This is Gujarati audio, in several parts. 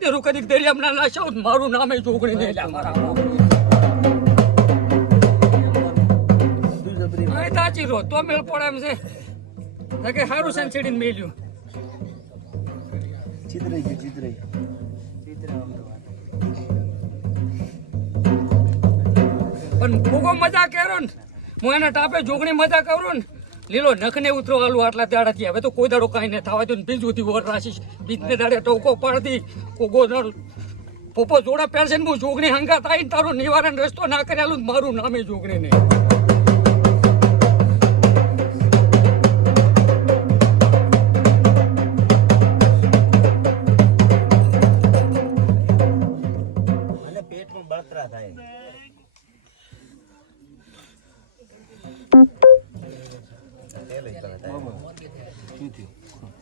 તેરું કદીક દરિયામાં ના નાશાવ મારું નામે જોગણી નહીં લ્યા મારા તાચી રો તો મેળ પડે એમ છે કે સારું છે છેડીને મેલ્યું પણ ભૂગો મજા કરો ને હું એના ટાપે જોગણી મજા કરું ને લીલો નખને ઉતરો આલું આટલા દાડાથી હવે તો કોઈ દાડો કાંઈ નહીં થવા દો ને બીજુંથી વર રાશીશ બીજને દાડે ટોકો પાડતી કોગો પોપો જોડા પહેરશે ને હું જોગણી હંગા થાય ને તારું નિવારણ રસ્તો ના કરેલું મારું નામે જોગણી નહીં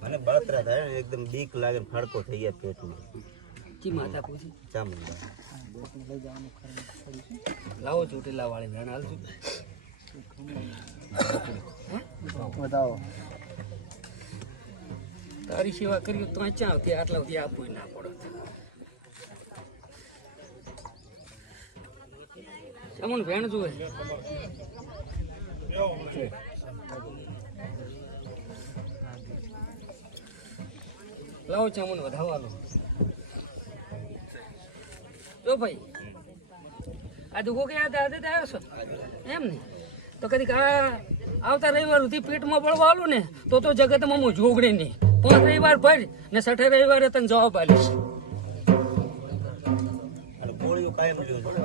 મને બળતરા થાય એકદમ બીક લાગે ફડકો થઈ ગયા પેટમાં કી માતા પૂછી ચામુંડા લાવો ચોટીલા વાળી વેણ હાલજો બતાવો તારી સેવા કરી તો ક્યાં આવતી આટલા સુધી આપવું ના પડે ચમણ વેણ જોવે લાવો ચામુન વધાવવાનો જો ભાઈ આ દુખો કે યાદ આવ્યો છો એમ ને તો કદી આવતા રવિવાર સુધી પેટમાં બળવાલું ને તો જગતમાં હું જોગણી નહીં 5 રવિવાર ભર ને 6 રવિવારે તને જવાબ આલીશ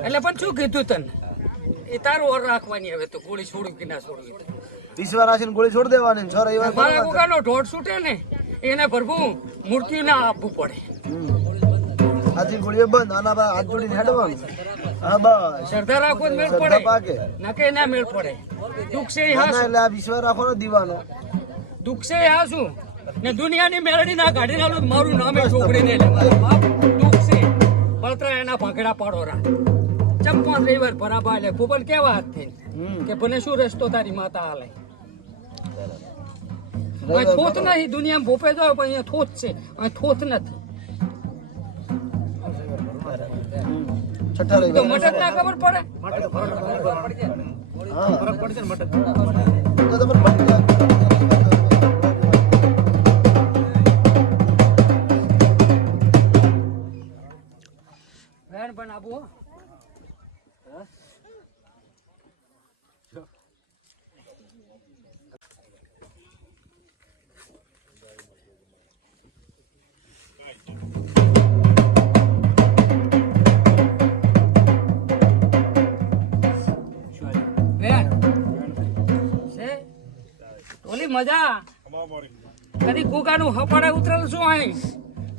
એટલે પણ શું કીધું તને એ તારું ઓર રાખવાની હવે તો ગોળી છોડું કે ના છોડવી ઈશ્વર આશીને ગોળી છોડી દેવાની 6 રવિવાર મારા કોકાનો ઢોળ છૂટે ને એને ભરવું મૂર્તિ ના આપવું પડે આથી ગોળીઓ બંધ આના બા હાથ જોડીને હેડવાનું હા બસ શ્રદ્ધા રાખો મેળ પડે નકે ના મેળ પડે દુઃખ છે હા એટલે આ વિશ્વાસ રાખો ને દીવાનો દુઃખ છે હા શું ને દુનિયાની મેળડી ના કાઢી નાલું મારું નામે છોકરી ને બાપ દુઃખ છે બળતરા એના ભાંગડા પાડો રા ચમ 5 રવિવાર ભરાબા એટલે ભૂપલ કેવા હાથ થઈ કે બને શું રસ્તો તારી માતા હાલે થોત નહીં દુનિયામાં ભોપે જાવ પણ અહીંયા થોત છે થોત નથી તો મટક ના ખબર પડે વેણ પણ આપું મજા કદી કુકાનું હપાડે ઉતરેલ શું અહીં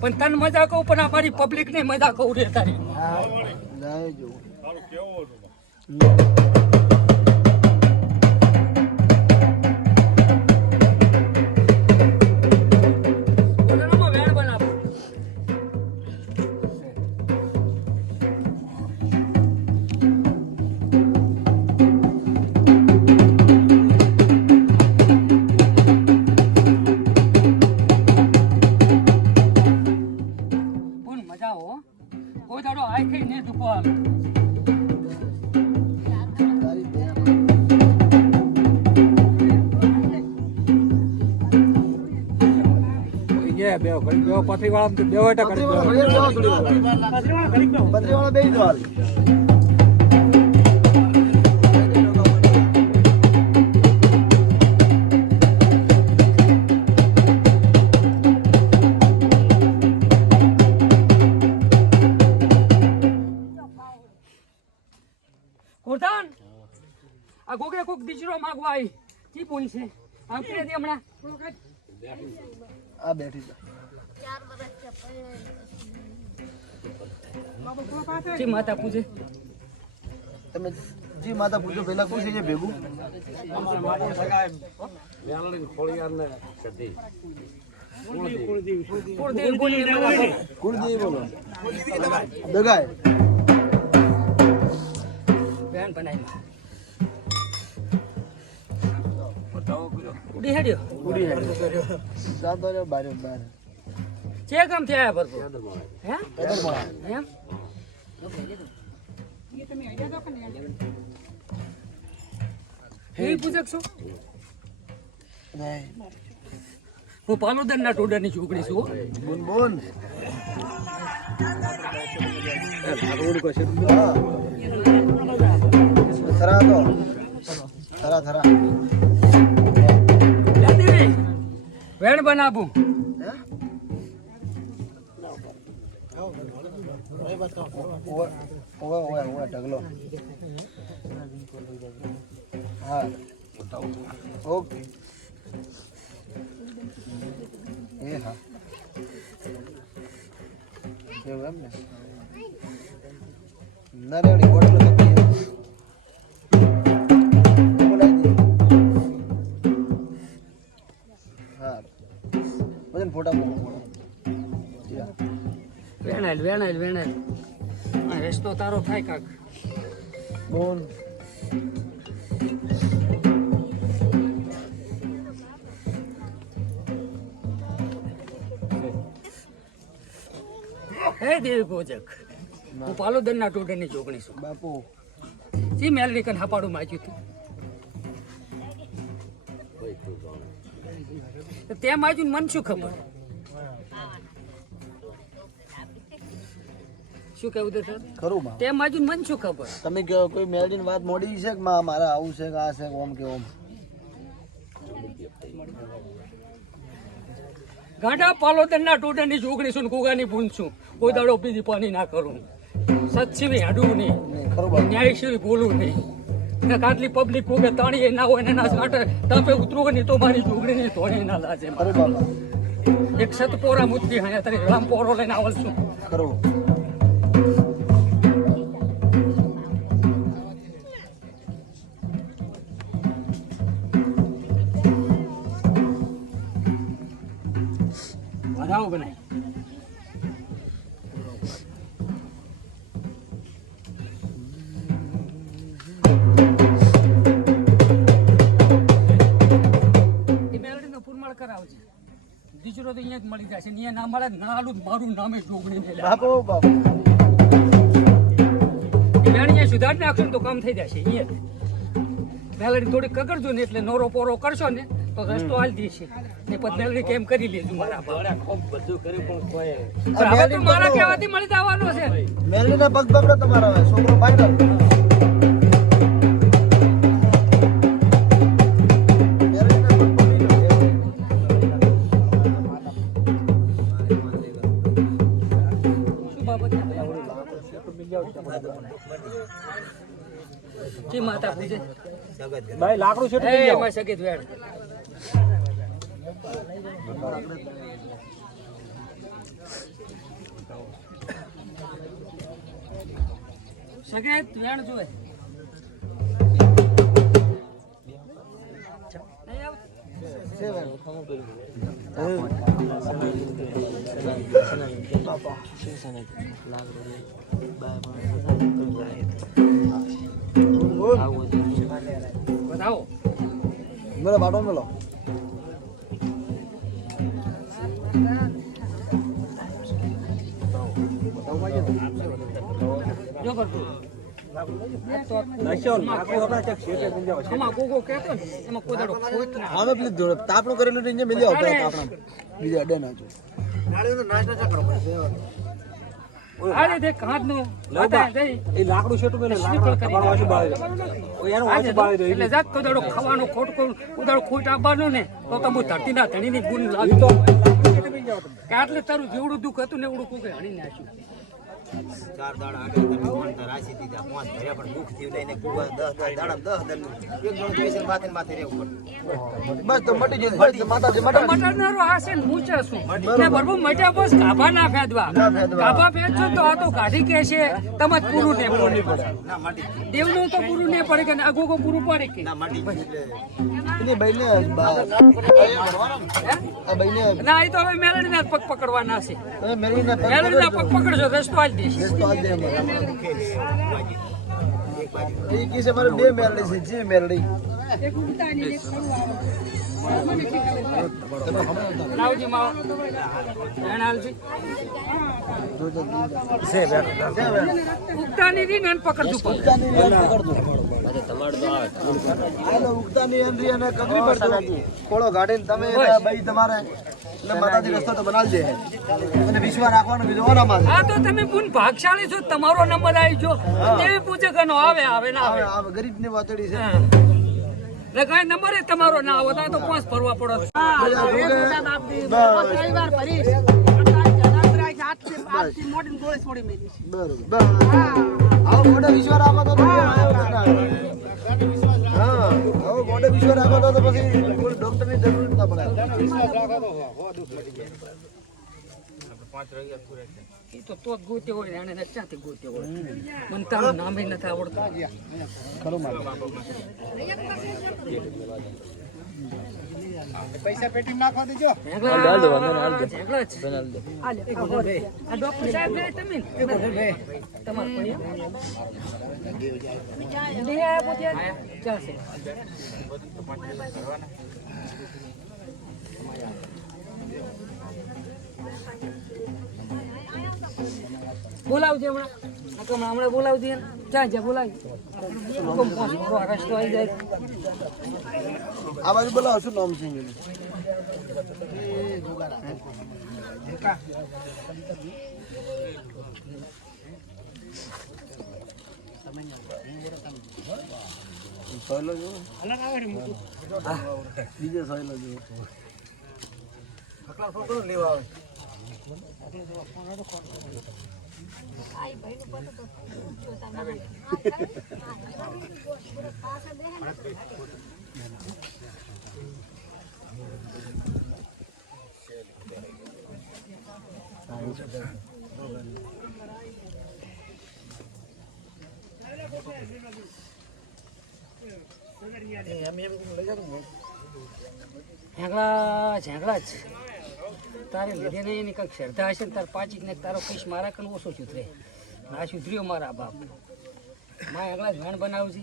પણ તને મજા કહું પણ અમારી પબ્લિક ને મજા કહું રે તારી વેણ બનાવો કોઈ દાડો આઈ થઈ ને દુખો આવે બે પથરી વાળા બે પથરી વાળા બે જ કોટાન આ ગોગે કોક દીજરો માંગવા આવી કી પૂન છે આમ કે દે હમણાં આ બેઠી છે 4 વર્ષ કી માતા પૂજે તમે જી માતા પૂજો પહેલા કોણ છે ભેગું વેલણી ખોળિયાર ને સધી કુળદેવી બોલો દગાય બેન બનાવી ઉડી હેડ્યો જાતો રે બારે બાર ચે કામ થયા ભરપો હે એમ એ પૂછક છું હું પાલોદર ના ટોડાની છોકરી છું હો. બોન બોન થરા તો થરા થરા લે દેવી વેણ બનાવું ઓવે ઢગલો હા ઓકે એ હા એવું એમ ને ના રે બોટલ હા બધા ફોટા મૂકો વેણાય આ રસ્તો તારો થાય કાક બોન હે દેવી પૂજક હું પાલોદર ના ટોડાની છોકરી છું બાપુ જી મેલની કન હાપાડું માચ્યું તું તે માજ્યું મન શું ખબર શું કેવું તે ખરું માં તે માજ્યું મન શું ખબર તમે કહો કોઈ મેલડીની વાત મોડી છે કે માં મારે આવું છે કે આ છે કે ઓમ કે ઓમ ગાંડા પાલોદર ના ટોડાની છોકરી છું ને કુગાની ભૂલ છું કોઈ દાડો પીધી પાણી ના કરું સચ્ચી હાડું નહીં ખરું બાપુ ન્યાયશ્રી બોલું નહીં ને આટલી પબ્લિક કોકે તાણી એ ના હોય ને એના માટે તાપે ઉતરો નહીં તો મારી છોકરીની ધોણી ના લાજે ખરું બાપા એક સતપોરા મુદ્દી હા તારી રામપોરો લઈને આવલ છું ખરું વધાવો બનાય કરાવજે દીકરો તો અહીંયા જ મળી જશે અહીંયા ના મળે ના આલું મારું નામે જોગણી ને બાપુ બાપુ અહીંયા સુધાર નાખશો ને તો કામ થઈ જશે અહીંયા મેલડી થોડી કગડજો ને એટલે નોરો પોરો કરશો ને તો રસ્તો હાલ દેશે ને પછી મેલડી કેમ કરી લેજો મારા બધું કર્યું પણ હવે તો મારા કહેવાથી મળી જવાનો છે મેલડીના પગ પકડો તમારા હવે છોકરો ફાઈનલ જી માતા પૂજે ભાઈ લાકડું છે એ માં સગીત વેડ સગીત વેડ જોવે બતાવો મેરો બાટો મેલો જો કરતું એમાં ગોગો કહેતો ને એમાં કોઈ દાડો ખોટ ના હવે પેલી તાપણું કરેલું ને મેલી આવતા તાપણા બીજા અડે ના જો અરે દેખ હાથનું લાદા દઈ એ લાકડું છે તો મેલે એટલે જાત તો દાડો ખાવાનો ખોટ ઉદાડો ખોટ આપવાનું ને તો હું ધરતીના ધણીની ગુણ લાવી તો કે આટલે તારું જેવડું દુઃખ હતું ને એવડું કોકે હણી નાખ્યું 4 દાડા આગળ તમે ફોન તો રાશી દીધા 5 ભર્યા પણ દુઃખ થયું લઈને 10 દાડા 10 દન એક જણ પૈસા માથે રહેવું પડે બસ તો મટી ગયું બસ માતાજી મટા મટરનારો આ છે ને મૂચા છું ને બરબુ મટ્યા બસ ગાભા ના ફેદવા ગાભા ફેદજો તો આ તો કાઢી કે છે તમાર પૂરું ને પડે ના માટી દેવનું તો પૂરું ને પડે કે આ ગોગો પૂરું પડે કે ના માટી એની ભાઈને આ ભાઈને ના એ તો હવે મેલડીના પગ પકડવાના છે મેલડીના મેલડીના પગ પકડજો રસ્તો આજ દેશે તો આજ દે એ કિસે મારે બે મેલડી છે જે મેલડી એક ઉડતાની એક લાવજી માવો એણ હાલજી ઉગતાની રી ને પકડજો ઉગતાની એન્ટ્રી અને કગરી પડતો કોળો ગાડીને તમે ભાઈ તમારે એટલે માતાજી રસ્તો તો બનાવી દે અને વિશ્વાસ રાખવાનો બીજો ઓનામાં હા તો તમે પૂન ભાગશાળી છો તમારો નંબર આવી જો એવી પૂછે કે નો આવે આવે ના આવે આવે ગરીબ ની વાતડી છે ને કઈ નંબર તમારો ના આવે તો પાંચ ફરવા પડો બરોબર આવો મોટો વિશ્વાસ રાખો તો હા આવો મોટો વિશ્વાસ રાખો તો પછી ડોક્ટર ની જરૂર ના પડે એ તો જ ગોત્યો હોય ને એને ક્યાંથી ગોત્યો હોય મને તારું નામે નથી આવડતું ખરું મારે પૈસા પેટી નાખવા દેજો ઝેગલા આ ડોક્ટર સાહેબ ને તમે તમાર પડી ચાલશે બોલાવજે હમણાં બોલાવજે ક્યાં છે બોલાવી રસ્તો આવી જાય આ બાજુ બોલાવો શું નામ છે સોયલો જો બીજો સોયલો જો છોકરો લેવા આવે ઝેગલા જ તારે લીધે નહીં એની કંઈક શ્રદ્ધા હશે ને તાર પાછી ને તારો પીસ મારા કણ ઓછો સુધરે ના સુધર્યો મારા બાપ માં એકલા જ વેણ બનાવું છે